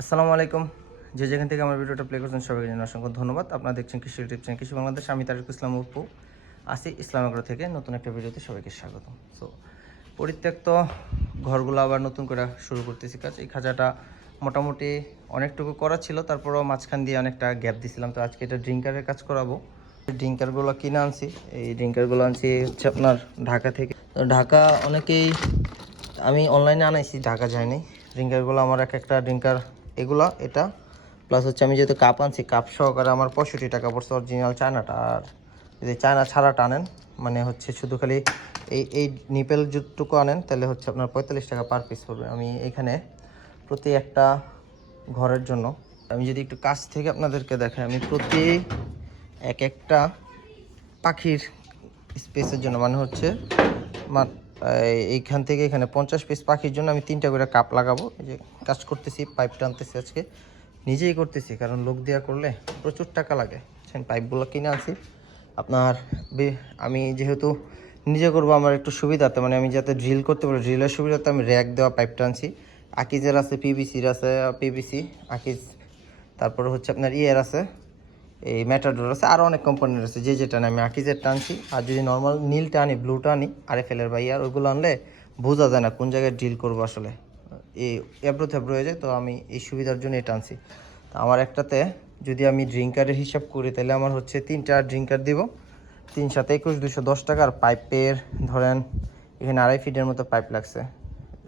আসসালামু আলাইকুম। যে যেখান থেকে আমার ভিডিওটা প্লে করছেন সবাইকে জানাই অসংখ্য ধন্যবাদ। আপনারা দেখছেন কৃষি ইউটিউব চ্যানেল কৃষি বাংলাদেশ। আমি তারিক ইসলাম উপ্পু আসি ইসলামনগর থেকে নতুন একটা ভিডিওতে সবাইকে স্বাগত। সো পরিত্যক্ত ঘরগুলো আবার নতুন করে শুরু করতেছি কাজ। এই খাঁচাটা মোটামুটি অনেকটুকু করা ছিল, তারপরও মাঝখান দিয়ে অনেকটা গ্যাপ দিছিলাম। তো আজকে এটা ড্রিঙ্কারের কাজ করাবো। ড্রিঙ্কারগুলো কিনে আনছি। এই ড্রিঙ্কারগুলো আনছি হচ্ছে আপনার ঢাকা থেকে। ঢাকা অনেকেই, আমি অনলাইনে আনাইছি, ঢাকা যায়নি। ড্রিঙ্কারগুলো আমার এক একটা ড্রিঙ্কার এগুলা, এটা। প্লাস হচ্ছে আমি যেহেতু কাপ আনছি কাপ সহকারে আমার পঁয়ষট্টি টাকা পড়ছে অরিজিনাল চায়নাটা। আর যদি চায়না ছাড়া টানেন মানে হচ্ছে শুধু খালি এই এই নিপেল যুটুকু আনেন, তাহলে হচ্ছে আপনার পঁয়তাল্লিশ টাকা পার পিস পড়বে। আমি এখানে প্রতি একটা ঘরের জন্য, আমি যদি একটু কাছ থেকে আপনাদেরকে দেখাই, আমি প্রতি এক একটা পাখির স্পেসের জন্য মানে হচ্ছে এইখান থেকে এখানে পঞ্চাশ পিস পাখির জন্য আমি তিনটা করে কাপ লাগাবো। এই যে কাজ করতেছি পাইপ টানতেছি আজকে। নিজেই করতেছি, কারণ লোক দেওয়া করলে প্রচুর টাকা লাগে। সেই পাইপগুলো কিনে আনছি। আপনার আমি যেহেতু নিজে করব, আমার একটু সুবিধাতে মানে আমি যাতে ড্রিল করতে পারি ড্রিলের সুবিধাতে আমি র্যাক দেওয়া পাইপ টানছি। আকিজের আছে পিবিসির আছে পিবিসি আকিজ। তারপরে হচ্ছে আপনার ইয়ের আছে। এই ম্যাটাডোর আছে। আরও অনেক কোম্পানির আছে। যে যেটা আমি আকিজের টানছি আর যদি নর্মাল নীলটা আনি ব্লুটা আনি আর এফ এলের বা ইয়ার ওইগুলো আনলে বোঝা যায় না কোন জায়গায় ড্রিল করব আসলে। এই এবড়ো থেবড়ো হয়ে যায়, তো আমি এই সুবিধার জন্য এটা আনছি। তো আমার একটাতে যদি আমি ড্রিঙ্কারের হিসাব করি, তাহলে আমার হচ্ছে তিনটা ড্রিঙ্কার দিব। তিন সাথে একুশ দুশো দশ টাকার পাইপের ধরেন, এখানে আড়াই ফিটের মতো পাইপ লাগছে।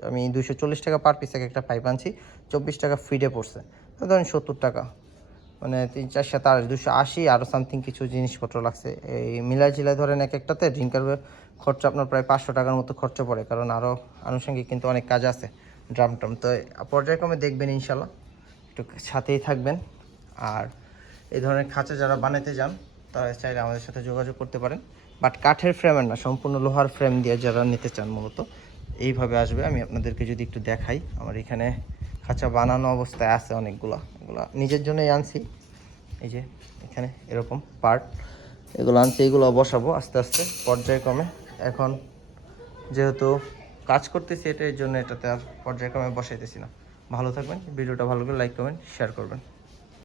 আমি দুশো চল্লিশ টাকা পার পিস একটা পাইপ আনছি। চব্বিশ টাকা ফিডে পড়ছে। ধরেন সত্তর টাকা। মানে তিন চার আর দুশো আশি আরও সামথিং কিছু জিনিসপত্র লাগছে। এই মিলাই ঝিলাই ধরেন এক একটাতে ড্রিঙ্কার খরচা আপনার প্রায় পাঁচশো টাকার মতো খরচা পড়ে, কারণ আরও আনুষঙ্গিক কিন্তু অনেক কাজ আছে ড্রাম ট্রাম তো পর্যায়ক্রমে দেখবেন ইনশাল্লাহ, একটু সাথেই থাকবেন। আর এই ধরনের খাঁচা যারা বানাতে যান, তারা চাইলে আমাদের সাথে যোগাযোগ করতে পারেন। বাট কাঠের ফ্রেমের না, সম্পূর্ণ লোহার ফ্রেম দিয়ে যারা নিতে চান মূলত, এইভাবে আসবে। আমি আপনাদেরকে যদি একটু দেখাই, আমার এখানে খাঁচা বানানো অবস্থায় আছে অনেকগুলা। এগুলা নিজের জন্যই আনছি। এই যে, এখানে এরকম পার্ট এগুলো আনছি, এগুলো বসাবো আস্তে আস্তে, পর্যায়ক্রমে। এখন যেহেতু কাজ করতেছি এটা এর জন্য এটাতে আর পর্যায়ক্রমে বসাইতেছি না। ভালো থাকবেন, ভিডিওটা ভালো করে লাইক করবেন শেয়ার করবেন।